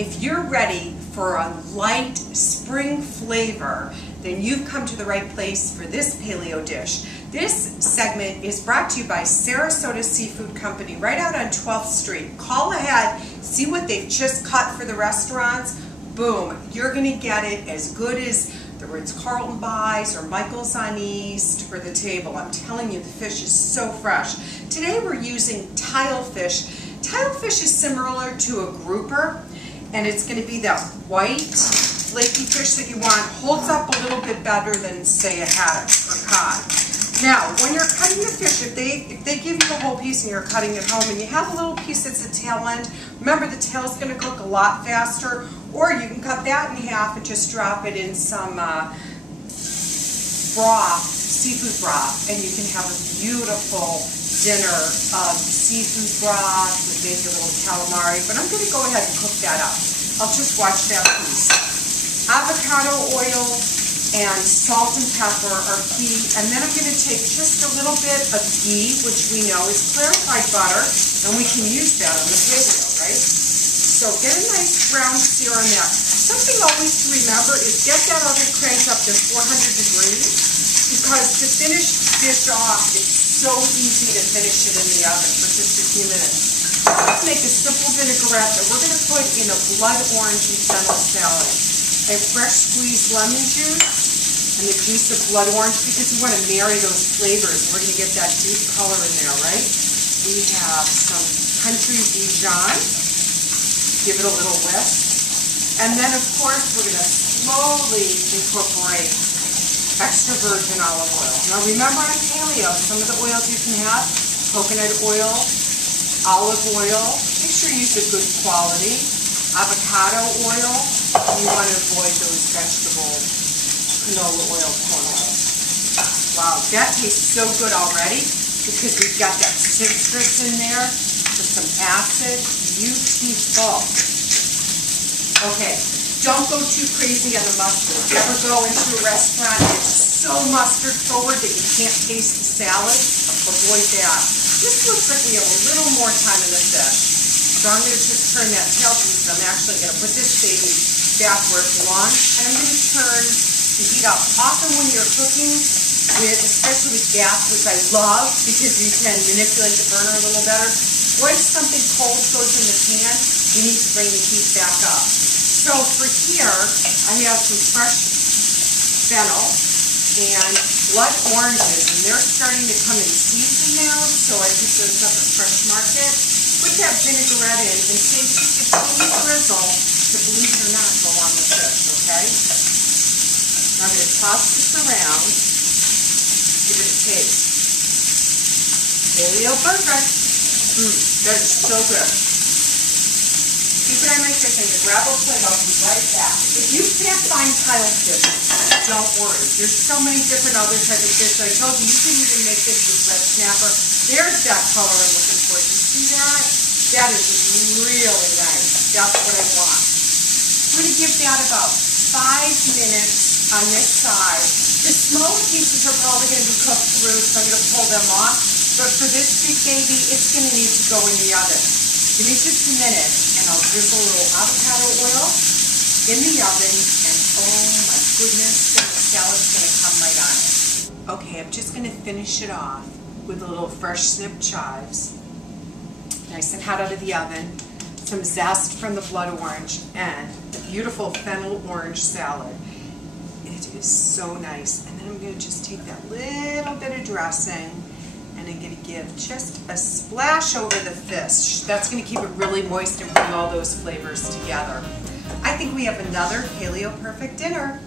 If you're ready for a light spring flavor, then you've come to the right place for this paleo dish. This segment is brought to you by Sarasota Seafood Company right out on 12th Street. Call ahead, see what they've just cut for the restaurants. Boom, you're gonna get it as good as the Ritz-Carlton buys or Michael's on East for the table. I'm telling you, the fish is so fresh. Today we're using tile fish. Tile fish is similar to a grouper, and it's going to be that white, flaky fish that you want. Holds up a little bit better than, say, a haddock or cod. Now, when you're cutting the fish, if they give you the whole piece and you're cutting it home and you have a little piece that's a tail end, remember the tail is going to cook a lot faster, or you can cut that in half and just drop it in some broth, seafood broth, and you can have a beautiful dinner of seafood broth with maybe a little calamari, but I'm going to go ahead and cook that up. I'll just watch that piece. Avocado oil and salt and pepper are key, and then I'm going to take just a little bit of ghee, which we know is clarified butter, and we can use that on the paleo, right? So get a nice brown sear on that. Something always to remember is get that oven cranked up to 400 degrees, because to finish dish off, it's so easy to finish it in the oven for just a few minutes. Let's make a simple vinaigrette that we're going to put in a blood orange and fennel salad. I have fresh squeezed lemon juice and the juice of blood orange because we want to marry those flavors. We're going to get that deep color in there, right? We have some country Dijon. Give it a little whisk. And then, of course, we're going to slowly incorporate extra virgin olive oil. Now remember on paleo, some of the oils you can have, coconut oil, olive oil, make sure you use a good quality, avocado oil, you want to avoid those vegetable canola oil, corn oil. Wow, that tastes so good already because we've got that citrus in there with some acid, beautiful. Okay. Don't go too crazy on the mustard. Never go into a restaurant and it's so mustard forward that you can't taste the salad. Avoid that. This looks like we have a little more time in the fish. So I'm going to just turn that tail piece. I'm actually going to put this baby back where it belongs. And I'm going to turn the heat up. Often when you're cooking, especially with gas, which I love because you can manipulate the burner a little better, once something cold goes in the pan, you need to bring the heat back up. So for here, I have some fresh fennel and blood oranges, and they're starting to come in season now, so I picked those up at Fresh Market. Put that vinaigrette in and take just a teeny drizzle to, believe it or not, go on the fish, okay? Now I'm going to toss this around, give it a taste. Paleo perfect. That is so good. Keep it on my fish. I'm going to grab a plate. I'll be right back. If you can't find tile fish, don't worry. There's so many different other types of fish. I told you, you can even make this with red snapper. There's that color I'm looking for. You see that? That is really nice. That's what I want. I'm going to give that about 5 minutes on this side. The smaller pieces are probably going to be cooked through, so I'm going to pull them off. But for this big baby, it's going to need to go in the oven. Give me just a minute, and I'll drizzle a little avocado oil in the oven, and oh my goodness, the salad's going to come right on it. Okay, I'm just going to finish it off with a little fresh snipped chives, nice and hot out of the oven, some zest from the blood orange, and a beautiful fennel orange salad. It is so nice. And then I'm going to just take that little bit of dressing, and I'm going to give just a splash over the fish. That's going to keep it really moist and bring all those flavors together. I think we have another paleo perfect dinner.